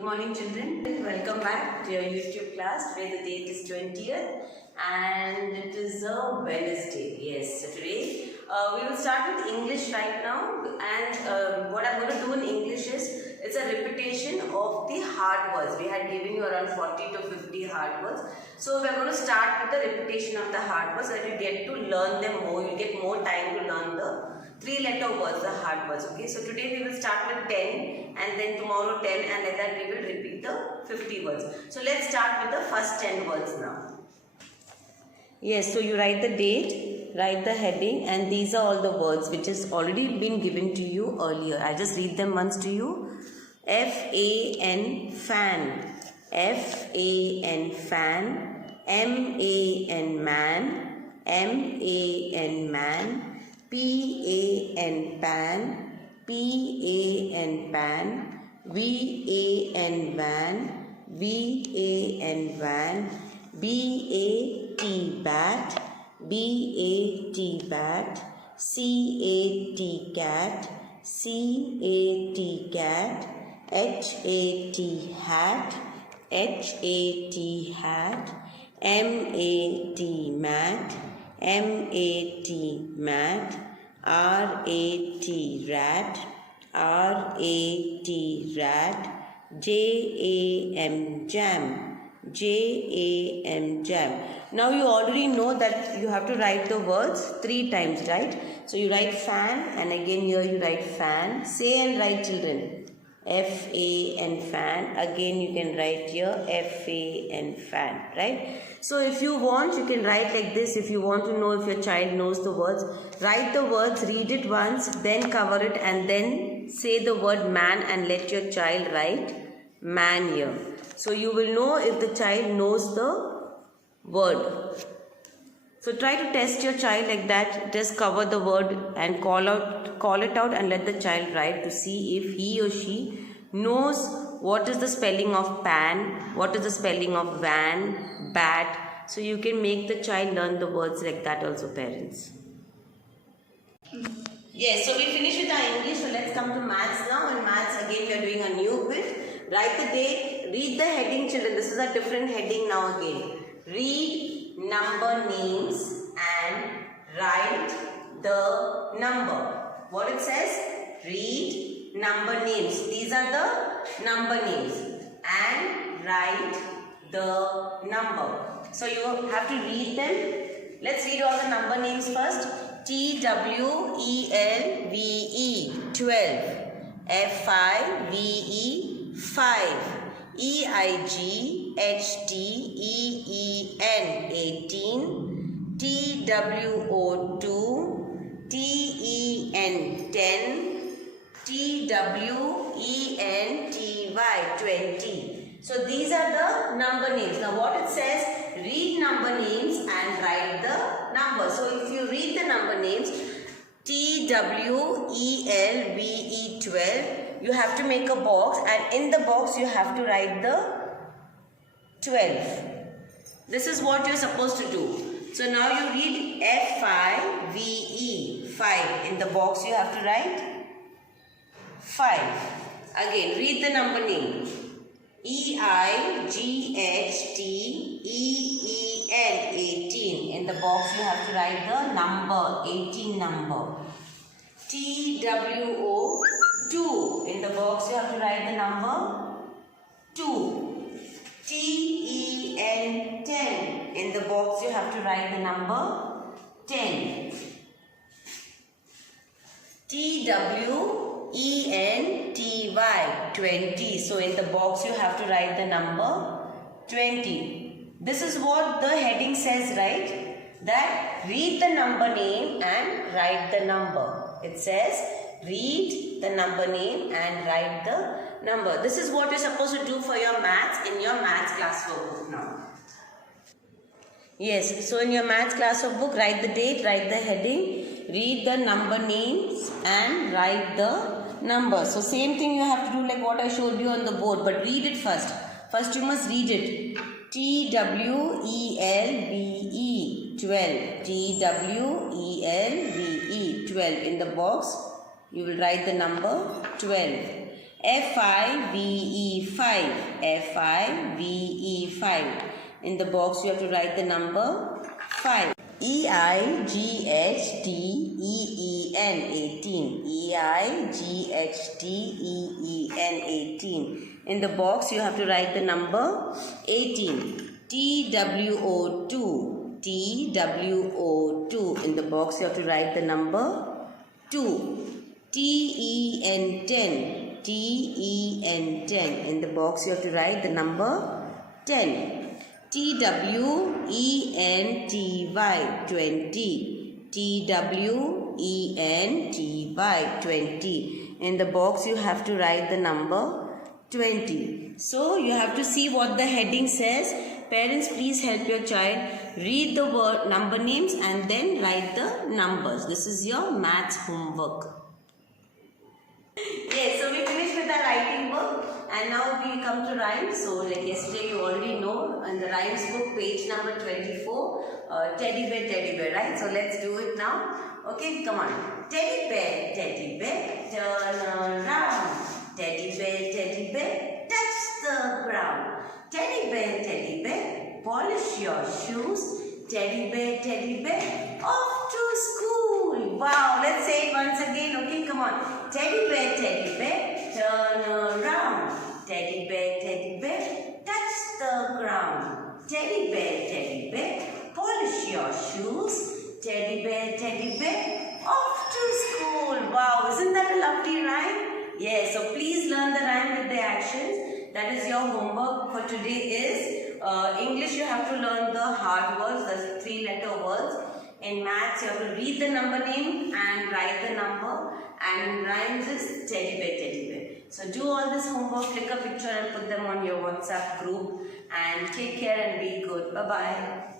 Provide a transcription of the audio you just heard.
Good morning, children. Welcome back to your YouTube class. Today the date is 20th and it is a Wednesday. Yes, so today we will start with English right now, and what I'm going to do in English is it's a repetition of the hard words. We had given you around 40 to 50 hard words. So we're going to start with the repetition of the hard words so that you get to learn them more. You get more time to learn the 3-letter words, the hard words. Okay, so today we will start with 10 and then tomorrow 10, and like that we will repeat the 50 words. So let's start with the first 10 words now. Yes, so you write the date, write the heading, and these are all the words which has already been given to you earlier. I just read them once to you. F-A-N, fan. F-A-N, fan. M-A-N, man. M-A-n, man. P-A-n, pan. P-A-n, pan. V-A-n, van. V-A-n, van. B-A-T, bat. B-A-T, bat. C-A-T, cat. C-A-T, cat. H-A-T, hat. H-A-T, hat. M-A-T, mat. M-A-T, mat. R-A-T, rat. R-A-T, rat. J-A-M, jam. J-A-M, jam. Now you already know that you have to write the words 3 times, right? So you write fan, and again here you write fan. Say and write, children. F-A-N, fan. Again you can write here F-A-N, fan, right? So if you want, you can write like this. If you want to know if your child knows the words, write the words, read it once, then cover it, and then say the word man and let your child write man here. So you will know if the child knows the word. So try to test your child like that. Just cover the word and call it out and let the child write to see if he or she knows what is the spelling of pan, what is the spelling of van, bat. So you can make the child learn the words like that also, parents. Yes, so we finished with our English. So let's come to maths now. In maths again we are doing a new bit. Write the date, read the heading, children. This is a different heading now again. Read number names and write the number. What it says? Read number names. These are the number names. And write the number. So you have to read them. Let's read all the number names first. T-W-E-L-V-E, 12. F-I-V-E, 5. E-I-G-H-T-E-E-N, 18. T-W-O-2, T-E-N, 10. T-W-E-N-T-Y, 20. So these are the number names. Now what it says, read number names and write the number. So if you read the number names, T-W-E-L-V-E, 12, you have to make a box, and in the box you have to write the 12. This is what you are supposed to do. So now you read F-I-V-E, 5. In the box you have to write 5. Again, read the number name. E-I-G-H-T-E-E-N, 18. In the box you have to write the number, 18 number. T-W-O-2. In the box you have to write the number 2. T-E-N, 10. In the box you have to write the number 10. T-W-E-N-T-Y, 20. So in the box you have to write the number 20. This is what the heading says, right? That read the number name and write the number. It says read the number name and write the number. This is what you're supposed to do for your maths in your maths class workbook now. Yes, so in your maths class workbook, write the date, write the heading, read the number names and write the number. So same thing you have to do like what I showed you on the board, but read it first. First you must read it. T-W-E-L-V-E, 12. T-W-E-L-V-E, 12. In the box you will write the number 12. F-I-V-E, 5. F-I-V-E, 5. In the box you have to write the number 5. E-I-G-H-T-E-E-N, 18. E-I-G-H-T-E-E-N, 18. In the box you have to write the number 18. T-W-O-2. T-W-O-2. In the box you have to write the number 2. T-E-N, 10. T-E-N, 10. In the box you have to write the number 10. T-W-E-N-T-Y, 20. T-W-E-N-T-Y, 20. In the box you have to write the number 20. So you have to see what the heading says. Parents, please help your child read the word number names and then write the numbers. This is your maths homework. Yes, so we finished with our writing book and now we come to rhymes. So like yesterday you already know in the rhymes book page number 24, teddy bear, right? So let's do it now. Okay, come on. Teddy bear, turn around. Teddy bear, touch the ground. Teddy bear, polish your shoes. Teddy bear, off to school. Wow, let's say it once again. Okay, come on. Teddy bear, turn around. Teddy bear, touch the ground. Teddy bear, polish your shoes. Teddy bear, off to school. Wow, isn't that a lovely rhyme? Yes, so please learn the rhyme with the actions. That is your homework for today is English you have to learn the hard words, the 3-letter words. In maths you have to read the number name and write the number, and in rhymes is teddy bear. So do all this homework, click a picture and put them on your WhatsApp group, and take care and be good. Bye-bye.